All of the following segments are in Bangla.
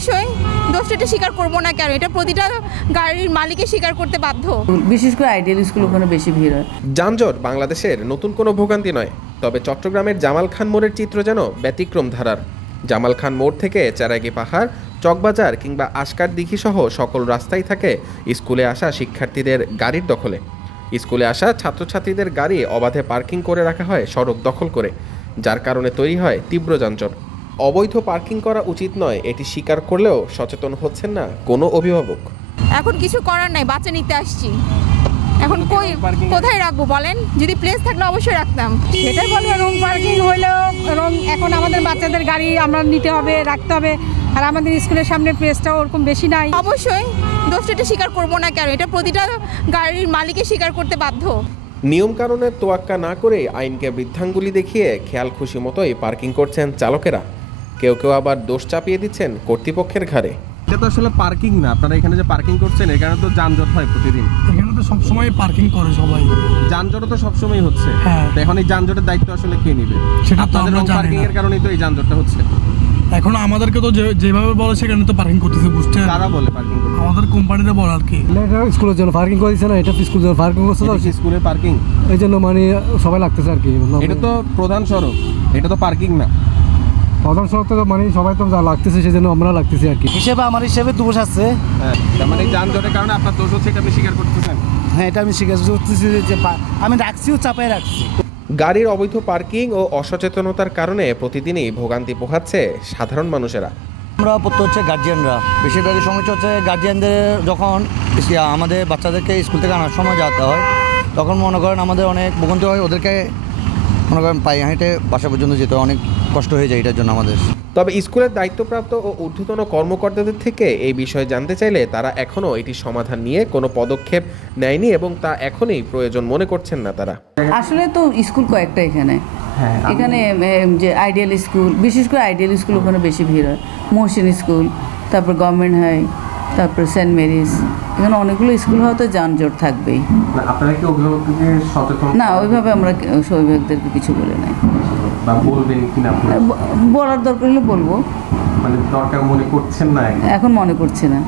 অবশ্যই দোষটা এটা স্বীকার করবো না কেন, এটা প্রতিটা গাড়ির মালিকই স্বীকার করতে বাধ্য। বিশেষ করে আইডিয়াল স্কুল ওখানে বেশি ভিড় হয়। যানজট বাংলাদেশের নতুন কোনো ভোগান্তি নয়, তবে চট্টগ্রামের জামাল খান মোড়ের চিত্র যেন ব্যতিক্রম ধারার। জামাল খান মোড় থেকে চেরাগি পাহাড়, চকবাজার কিংবা আশকার দিঘি সহ সকল রাস্তায় থাকে স্কুলে আসা শিক্ষার্থীদের গাড়ির দখলে। স্কুলে আসা ছাত্রছাত্রীদের গাড়ি অবাধে পার্কিং করে রাখা হয় সড়ক দখল করে, যার কারণে তৈরি হয় তীব্র যানজট। অবৈধ পার্কিং করা উচিত নয় এটি স্বীকার করলেও সচেতন হচ্ছেন না কোনো অভিভাবক। এখন কিছু করার নাই, বাচ্চা নিতে আসছি, এখন কোথায় রাখবো বলেন? যদি প্লেস থাকলে অবশ্যই রাখতাম। সেটাই বলবো, রুম পার্কিং হইলেও এখন আমাদের বাচ্চাদের গাড়ি আমরা নিতে হবে, রাখতে হবে, আর আমাদের স্কুলের সামনে প্লেসটাও ওরকম বেশি নাই। অবশ্যই দোষটা এটা স্বীকার করবো না কেন, এটা প্রতিটা গাড়ির মালিকই স্বীকার করতে বাধ্য। নিয়ম কানুনের তোয়াক্কা না করে আইনকে বৃদ্ধাঙ্গুলি দেখিয়ে খেয়াল খুশি মতোই পার্কিং করছেন চালকেরা। কেউ কেউ আবার দোষ চাপিয়ে দিচ্ছেন কর্তৃপক্ষের ঘাড়ে। এটা তো আসলে পার্কিং না, আপনারা এখানে যে পার্কিং করছেন এখানে তো যানজট হয় প্রতিদিন। এখানে তো সবসময় পার্কিং করে সবাই, যানজট তো সবসময় হচ্ছে। হ্যাঁ, এখন এই যানজটের দায়িত্ব আসলে কে নেবে? সেটা তো আমরা জানি পার্কিং এর কারণেই তো এই যানজটটা হচ্ছে। এখন আমাদেরকে তো যেভাবে বলে সেখানে তো পার্কিং করতেছে, বুঝতে কারা বলে পার্কিং করতে? আমাদের কোম্পানিতে বলে আর কি। এটা স্কুলের জন্য পার্কিং করেছে না, এটা স্কুলের জন্য পার্কিং করছে তো স্কুলের পার্কিং, এই জন্য মানে সবাই লাগতেছে আর কি। এটা তো প্রধান সড়ক, এটা তো পার্কিং না। প্রধান সড়ক তো মানে সবাই তো যা লাগতেছে সেজন্য আমরা লাগতেছি আর কি। হিসেবে আমার হিসেবে দোষ আছে। হ্যাঁ, তার মানে যানজটের কারণে আপনার দোষ হচ্ছে, এটা আপনি স্বীকার করতেছেন? হ্যাঁ, এটা আমি স্বীকার করতেছি যে আমি রাখছিও, চাপায় রাখছি। গাড়ির অবৈধ পার্কিং ও অসচেতনতার কারণে প্রতিদিনই ভোগান্তি পোহাচ্ছে সাধারণ মানুষেরা। আমরা পড়তে হচ্ছে গার্জিয়ানরা, বেশিরভাগই সমস্যা হচ্ছে গার্জিয়ানদের। যখন আমাদের বাচ্চাদেরকে স্কুল থেকে আনার সময় যেতে হয় তখন মনে করেন আমাদের অনেক ভোগান্তি হয়, ওদেরকে মনে করেন পায়ে হেঁটে বাসা পর্যন্ত যেতে অনেক কষ্ট হয়ে যায় এটার জন্য আমাদের। তবে স্কুলের দায়িত্বপ্রাপ্ত ও ঊর্ধ্বতন কর্মকর্তাদের থেকে এই বিষয়ে জানতে চাইলে তারা এখনও এটির সমাধান নিয়ে কোনো পদক্ষেপ নেয়নি এবং তা এখনই প্রয়োজন মনে করছেন না তারা। আসলে তো স্কুল কয়েকটা এখানে যে আইডিয়াল স্কুল, বিশেষ করে আইডিয়াল স্কুল ওখানে বেশি ভিড় হয়। মহসিন স্কুল, তারপর গভর্নমেন্ট হাই, তারপর সেন্ট মেরিস, এখানে অনেকগুলো স্কুল হয়তো যানজট থাকবেই। আপনারা কি অভিভাবকদেরকে সচেতন? না, ওইভাবে আমরা অভিভাবকদেরকে কিছু বলে নাই। বলবেন কিনা? বলার দরকার হলে বলবো, মানে দরকার মনে করছেন না এখন মনে করছে না।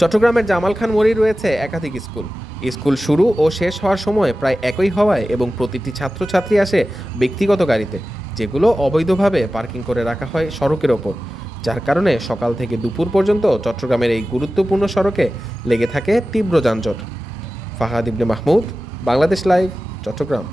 চট্টগ্রামের জামাল খান মোড়ে রয়েছে একাধিক স্কুল। স্কুল শুরু ও শেষ হওয়ার সময় প্রায় একই হওয়ায় এবং প্রতিটি ছাত্রছাত্রী আসে ব্যক্তিগত গাড়িতে, যেগুলো অবৈধভাবে পার্কিং করে রাখা হয় সড়কের ওপর, যার কারণে সকাল থেকে দুপুর পর্যন্ত চট্টগ্রামের এই গুরুত্বপূর্ণ সড়কে লেগে থাকে তীব্র যানজট। ফাহাদ ইবনে মাহমুদ, বাংলাদেশ লাইভ, চট্টগ্রাম।